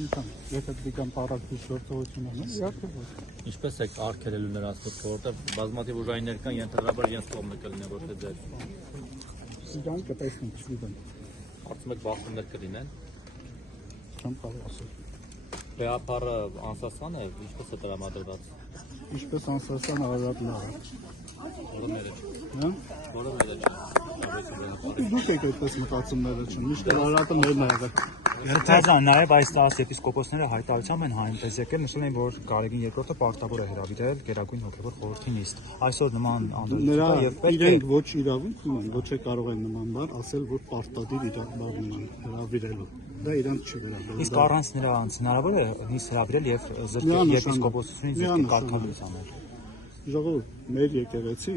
խնդրեմ, եթե դիգան պարակտուց գործողություն անում, իհարկե ոչ։ Ինչպես եք արգելելու նրանց մտքը, որտեղ բազմաթիվ ուժայիններ կան, ենթադրաբար իրենց կողմը կլինի, ոչ թե ձեր։ Իրանք կտեսնենք, չգիտեմ։ Կարծում եք բախումներ կլինեն։ Չեմ կարող ասել։ Գաղափարը անսասան է, ինչպես է տրամադրված։ Ինչպես անսասան Արարատ լավ է։ Որոնները չէ։ Հա։ Որոնները չէ։ Դուք եք այդպես մտածումները չեմ, միշտ Արարատը մերն ա եղել։ Սրբազան, նաև այս 10 եպիսկոպոսները հայտարարությամբ են այնպես եկել, նշել են, որ Գարեգին II-ը պարտավոր է հրավիրել Գերագույն հոգևոր խորհրդի նիստ։ Այսօր նման անդրադարձ կա եւ պետք է իրենք ոչ իրավունք ունեն, ոչ է կարող են նման բան ասել, որ պարտադիր իրավունք ունեն հրավիրելու։ Դա իրանք չի վերաբերում։ իսկ առանց նրանց հնարավոր է նիստ հրավիրել եւ զրկել եպիսկոպոսությունից զրկել կարգավորից անել։ Ժողովուրդ, մեր եկեղեցի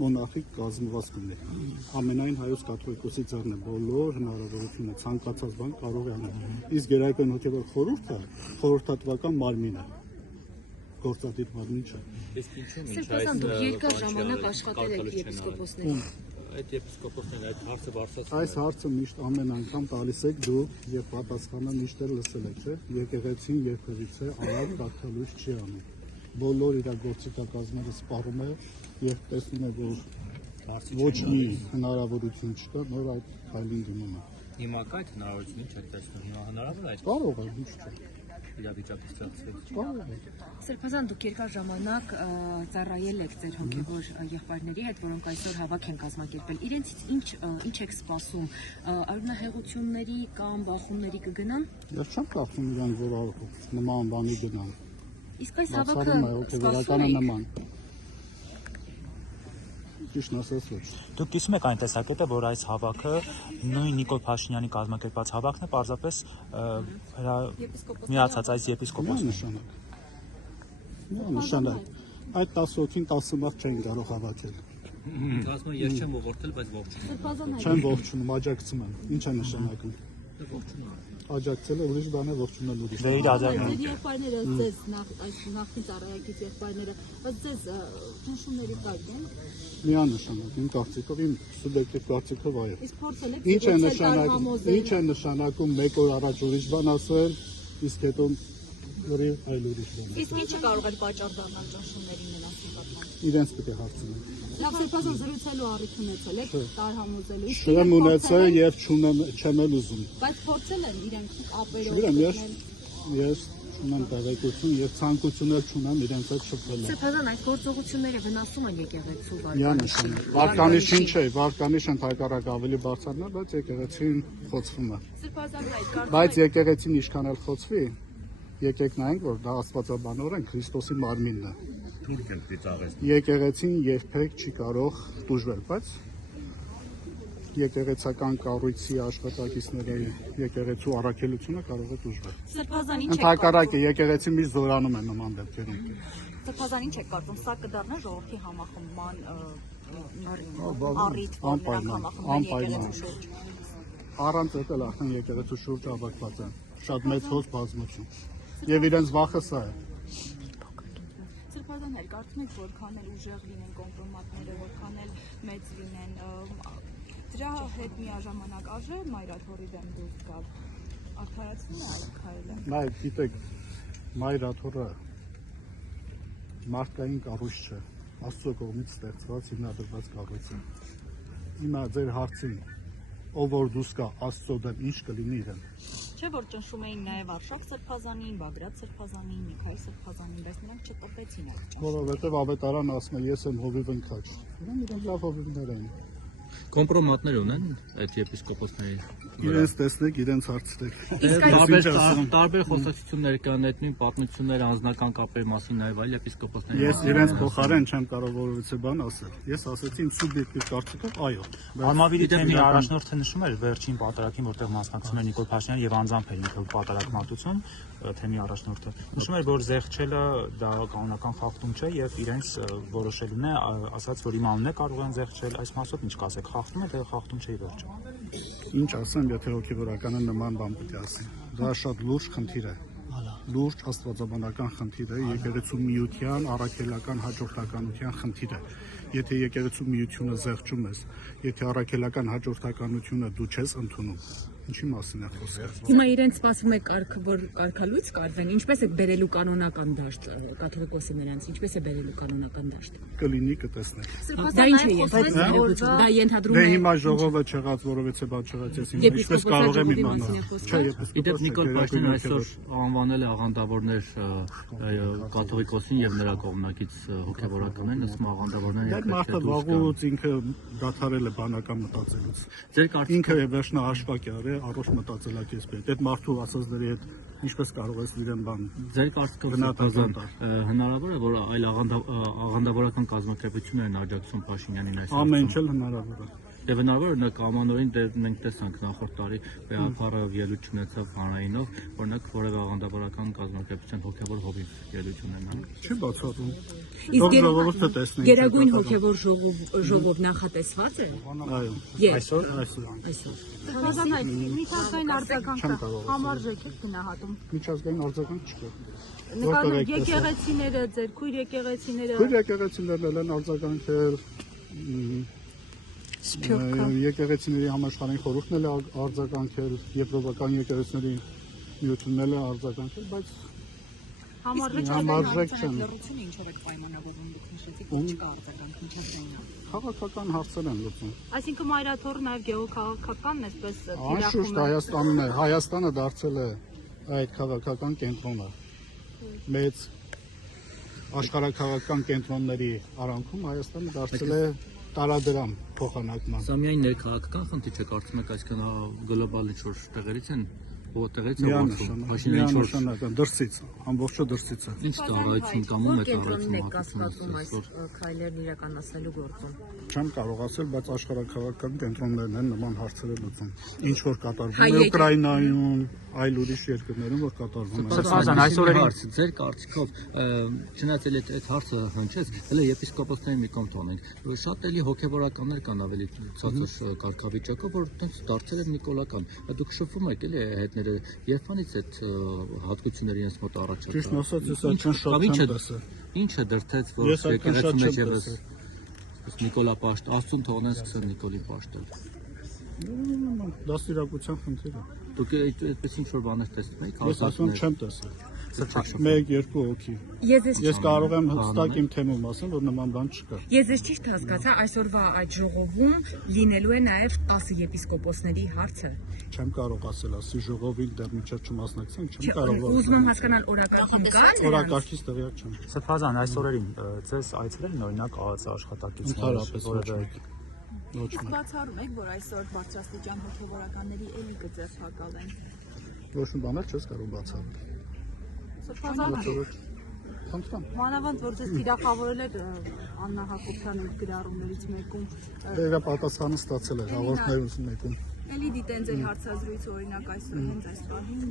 մոնախիկ կազմված կլինի։ Ամենայն հայոց կաթողիկոսի ձեռն է, բոլոր հնարավորությունը ցանկացած բան կարող է անել։ Իսկ Գերագույն հոգևոր խորհուրդը խորհրդատվական մարմին է։ Գործադիր մարմին չէ։ Իսկ ինչու՞ Երկար ժամանակ աշխատել եք եպիսկոպոսներին։ այդ եպիսկոպոսներն այդ հարցը բարձրացնում Այս հարցը միշտ ամեն անգամ տալիս եք դուք եւ պատասխանը միշտ լսել եք, չէ՞։ Եկեղեցին երբևիցե արագ դարձալույս չի անում։ Բոլոր իր գործիքակազմերը սպառում է եւ տեսնում է, որ ոչ մի հնարավորություն չկա, նոր այդ քայլին դիմում է։ Հիմա կա այդ հնարավորությունը ինչ եք տեսնում, հիմա հնարավոր է այդ Կարող է, ինչ չէ։ իրավիճակը ստեղծվել։ Կարող է։ Սրբազան, դուք երկար ժամանակ ծառայել եք ձեր հոգևոր եղբայրների հետ, որոնք այսօր հավաք են կազմակերպել։ Իրենցից ինչ եք սպասում, արյունահեղությունների կամ բախումների կգնան։ Ես չեմ կարծում իրենք որ նման բանի գնան։ Իսկ այս հավաքը հոգևորականը նման։ Ճիշտ ասած ոչ։ Դուք կիսում եք այն տեսակետը, որ այս հավաքը նույն Նիկոլ Փաշինյանի կազմակերպած հավաքն է, պարզապես միացած այս եպիսկոպոսները։ Նշանակ։ Այդ 10 հոգին 10 մարդ չեն կարող հավաքել։ Ասում եմ, ես չեմ ողորթել, բայց ողջունում։ Չեմ ողջունում, աջակցում եմ։ Ինչ է նշանակում։ Աջակցելը ուրիշ բան է, ողջունել ուրիշ։ Դե իր աջակցությունը։ Ձեր եղբայրները ձեզ նախին ծառայակից եղբայրները, բայց ձեզ ճնշումների կար են։ Միանշանակ, իմ կարծիքով, իմ սուբյեկտիվ կարծիքով այո։ Իսկ փորձել եք Ինչ է նշանակում մեկ օր առաջ ուրիշ բան ասել, իսկ հետո ուրիշ այլ ուրիշ բան։ Իսկ ինչը կարող է պատճառ դառնալ ճնշումների նրանց նկատմամբ։ Իրենց պետք է հարցնեն։ Լավ, Սրբազան զրուցելու առիթ ունեցել եք, տարհամոզելու։ Չեմ ունեցել եւ չեմ էլ ուզում։ Բայց փորձել են իրենք ապերով։ Չգիտեմ, ես ունեմ տեղեկություն եւ ցանկություն էլ չունեմ իրենց հետ շփվելու։ Սրբազան, այս գործողությունները վնասում են եկեղեցու Միանշանակ։ Վարկանիշին չէ, վարկանիշն ընդհակառակ ավելի բարձրն է, բայց եկեղեցին խոցվում է։ Սրբազան, Բայց եկեղեցին ինչքան էլ խոցվի, եկեք նայենք, որ դա աստվածաբանորեն Քրիստոսի մարմինն է։ Եկեղեցին երբեք չի կարող տուժվել, բայց եկեղեցական կառույցի աշխատակիցների եկեղեցու առաքելությունը կարող է տուժվել։ Սրբազան, ինչ եք Ընդհակառակը եկեղեցին միշտ զորանում է նման դեպքերին։ Սրբազան, ինչ եք կարծում, սա կդառնա ժողովրդի համախմբման առիթ, Անպայման։ Առանց դա արդեն եկեղեցու շուրջ հավաքված են շատ մեծ հոս բազմություն։ Եվ իրենց վախը սա է։ Սրբազան, կարծում եք որքան էլ ուժեղ լինեն կոմպրոմատները, որքան էլ մեծ լինեն, դրա հետ միաժամանակ արժե Մայրաթորի դեմ դուրս գալ, արդարացվում է այդ քայլը։ Նայեք, գիտեք, Մայրաթորը մարդկային կառույց չէ, Աստծո կողմից ստեղծված հիմնադրված կառույց է։ Հիմա ձեր հարցին, ով որ դուրս գա Աստծո դեմ, ինչ կլինի իրեն։ Չէ՞ որ ճնշում էին նաև Արշակ Սրբազանին, Բագրատ Սրբազանին, Միքայել Սրբազանին, բայց նրանք չտպեցին այդ ճնշումը։ Որովհետև ավետարանը ասում է, ես եմ հովիվ ընկած։ Իրենք լավ հովիվներ են։ Կոմպրոմատներ ունեն այդ եպիսկոպոսների։ Իրենց տեսնեք, իրենց հարցրեք։ Տարբեր խոսակցություններ կան այդ նույն պատմությունները, անձնական կապերի մասին նաև այլ եպիսկոպոսների։ Ես իրենց փոխարեն չեմ կարող որևիցե բան ասել։ Ես ասեցի իմ սուբյեկտիվ կարծիքով, այո։ Արմավիրի թեմի առաջնորդը նշում էր վերջին պատարագին, որտեղ մասնակցում էր Նիկոլ Փաշինյանը եւ անձամբ էր ինքը պատարագմատություն, թեմի առաջնորդը։ Նշում էր, որ զեղչելը դա կանոնական խախտում չէ եւ իրենց որոշելուն է, ասաց, որ իմ անունն է կարող են զեղչել, այս մասով ինչ կասեք, խախտում է, թե խախտում չէ վերջը։ Ինչ ասեմ, եթե հոգեվորականը նման բան պետք է ասի։ Դա շատ լուրջ խնդիր է։ Լուրջ աստվածաբանական խնդիր է, եկեղեցու միության, առաքելական հաջորդականության խնդիր է։ Եթե եկեղեցու միությունը զեղչում ես, եթե առաքելական հաջորդականությունը դու չես ընդունում, Ինչի մասին է խոսքը։ Հիմա իրենց սպասում է որ կարգալույց կարվեն, ինչպես է բերելու կանոնական դաշտ կաթողիկոսի նրանց, ինչպես է բերելու կանոնական դաշտ։ Կլինի կտեսնեք։ Դա ինչ է ես, դա ենթադրում Դե է հիմա ժողովը չեղած, որովհետեւ բան չեղած ես հիմա ինչպես կարող եմ իմանալ։ Չէ, Իդեպ Նիկոլ Փաշինյանը այսօր անվանել է աղանդավորներ կաթողիկոսին եւ նրա կողմնակից հոգեվորականներին, ըստ աղանդավորները Այդ մարդը վաղուց ինքը դադարել է բանական մտածելուց։ Ձեր կարծիքով Ինքը վերջնահաշվակ է արել առողջ մտածելակերպի։ Այդ մարդու ասածների հետ ինչպես կարող ես իրեն բան։ Ձեր կարծիքով հնարավոր է որ այլ աղանդավորական կազմակերպություններն աջակցουν Փաշինյանին այս Ամեն ինչ էլ հնարավոր է։ Եվ հնարավոր է նա կամանորին մենք տեսանք նախորդ տարի Բեաթարը ելույթ ունեցավ հանրայինով, օրինակ որևէ աղանդավորական կազմակերպության հոգևոր հովիվ ելույթ ունենալ։ Չի բացառում։ Իսկ ժողովուրդը տեսնի։ Գերագույն հոգևոր ժողով նախատեսված է։ Այո։ Այսօր Այսօր։ Բազանայ, միջազգային արձագանքը համարժեք է գնահատում։ Միջազգային արձագանք չկա։ Նկատում եկեղեցիները, ձեր քույր եկեղեցիները Քույր եկեղեցիներն են արձագանքել, եկեղեցիների համաշխարհային խորհուրդն էլ արձագանքել, եվրոպական եկեղեցիների միությունն էլ արձագանքել, բայց համարժեք չեն։ Լռությունը ինչով է պայմանավորվում դուք նշեցիք, որ չկա արձագանք միջազգային։ Քաղաքական հարցեր են լուծում։ Այսինքն Մայրաթորն նաև գեոքաղաքական այսպես Անշուշտ Հայաստանն է, Հայաստանը դարձել է այդ քաղաքական կենտրոնը։ Մեծ աշխարհակաղակական կենտրոնների արանքում Հայաստանը դարձել է տարադրամ փոխանակման։ Սա միայն ներքաղաքական խնդիր չէ, կարծում եք այսքան գլոբալ ինչ-որ տեղերից են տեղերից է ողջում։ Միանշանական դրսից, ամբողջը դրսից է։ Ինչ ծառայություն կամում է կենտրոնն է ծառայություն կասկածում այս քայլերն իրականացնելու գործում։ Չեմ կարող ասել, բայց աշխարհակաղակական կենտրոններն են նման հարցերը լուծում։ Ինչ որ կատարվում է Ուկրաինայում, այլ ուրիշ երկրներում որ կատարվում է։ Սպասան այսօր ձեր կարծիքով չնայած այդ հարցը հնչեց, հələ եպիսկոպոսներին մի կողմ տանենք։ Շատ էլի հոգևորականներ կան ավելի ցածր կարգավիճակով, որ այդպես դարձել են նիկոլական։ Դուք շփվում եք էլի հետները, երբանից այդ հատկությունները իրենց մոտ առաջացան։ Ճիշտ ասած, ես այդքան շատ չեմ տեսել։ Ինչը դրթեց, որ եկեղեցու մեջ եւս Նիկոլա Պաշտ, Աստծուն թողնեն սկսեն Նիկոլին պաշտել։ Դաստիարակության խնդիր է։ Դուք այդպես ինչ որ բաներ տեսնում եք, Ես ասում չեմ տեսել։ 1-2 հոգի։ Ես կարող եմ հստակ իմ թեմում ասեմ, որ նման բան չկա։ Ես ճիշտ հասկացա, այսօրվա այդ ժողովում լինելու է նաև 10 եպիսկոպոսների հարցը։ Չեմ կարող ասել, ասի ժողովին դեռ մինչև չմասնակցեմ, չեմ կարող։ Ուզում եմ հասկանալ օրակարգին կան։ Օրակարգից տեղյակ չեմ։ Սփազան այսօրերին ձեզ այցելել օրինակ ԱԱՑ աշխատակիցներ որևէ Ոչ մի։ բացառում եք, որ այսօր բարձրաստիճան հոգևորականների էլի կձերբակալեն։ Ոչ մի բաներ չես կարող բացառել։ Խնդրեմ։ Մանավանդ որ ձեզ թիրախավորել էր Աննա Հակոբյանը գրառումներից մեկում։ Դա պատասխանը ստացել է հաղորդներում մեկում։ Էլի դիտեն ձեր հարցազրույցը օրինակ այսօր հենց այս պահին։